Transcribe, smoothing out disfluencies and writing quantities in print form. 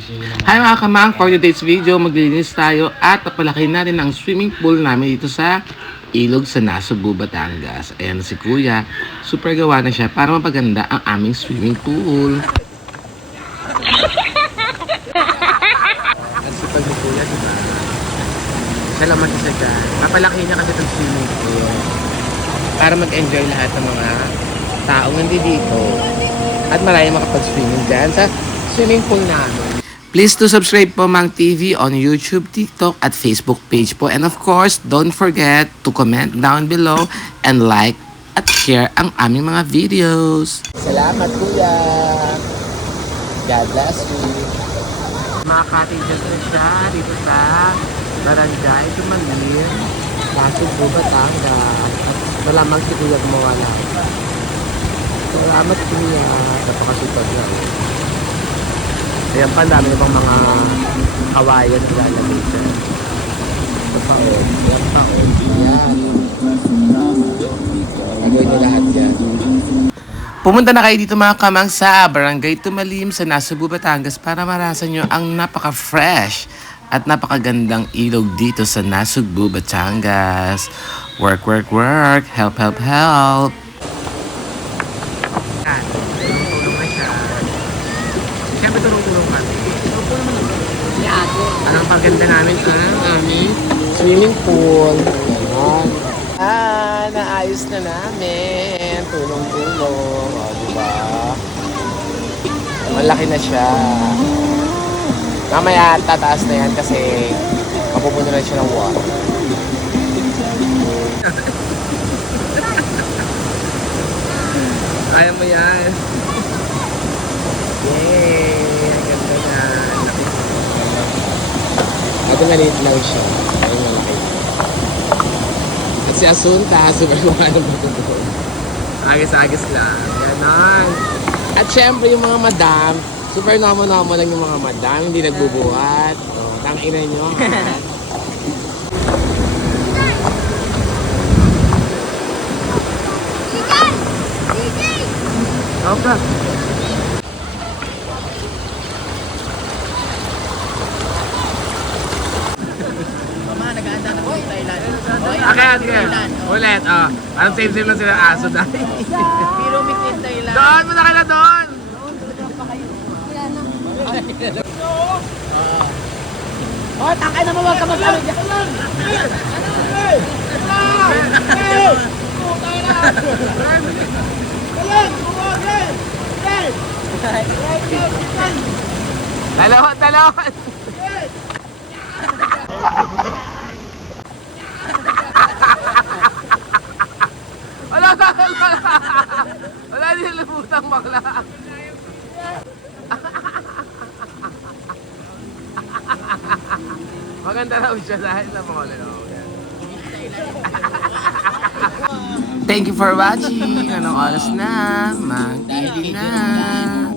Hi mga kamang, for today's video, maglilinis tayo at papalaki natin ang swimming pool namin dito sa ilog sa Nasugbu, Batangas. Ayan si Kuya, super gawa na siya para mapaganda ang aming swimming pool. Ang sipag ni Kuya, diba? Siya lang mag-isa dyan. Papalaki niya kasi itong swimming pool para mag-enjoy lahat ng mga taong nandito at marami makapag-swimming dyan sa swimming pool namin. Please do subscribe po Mang TV on YouTube, TikTok at Facebook page po. And of course, don't forget to comment down below and like at share ang aming mga videos. Salamat Kuya! God bless you! Mga cottages na siya dito sa Barangay Tumalim, Nasugbu, Batangas. At malamang si Kuya gumawa na. Salamat Kuya! Napakasipag na. Ayan pa, dami na pang mga kawayan na lalagay siya. Ito pa o. Ayan pa o. Ayan. Nagawin nyo lahat yan. Pumunta na kayo dito mga kamang sa Barangay Tumalim sa Nasugbu, Batangas para marasan nyo ang napaka-fresh at napakagandang ilog dito sa Nasugbu, Batangas. Work, work, work. Help, help, help. Siyempre tulong-tulong kami. Anong paganda namin ang aming swimming pool. Ayan. Naayos na namin. Tulong-tulong. O, diba? Malaki na siya. Mamaya tataas na yan kasi mapupuno na siya ng water. Kaya mo yan. Yay! Ang ganda na. Ito maliit lang siya. Ayun malaki. At si Asunta, super gawa ng pagkukulo. Agis-agis lang. Ganon. At syempre yung mga madam, super nomo-nomo lang yung mga madam, hindi nagbubuhat. O, tangina nyo. Okay. Okay. Ulit, oh. Parang same-same lang sila aso dahil. Pyramid in Thailand. Doon mo na kayo doon! Oh, tangkay na mo, wag ka magkamit dyan. Talon! Wala din lumutang bakla. Maganda raw siya dahil sa mga lalaw. Thank you for watching. Anong oras na? Mang TV na.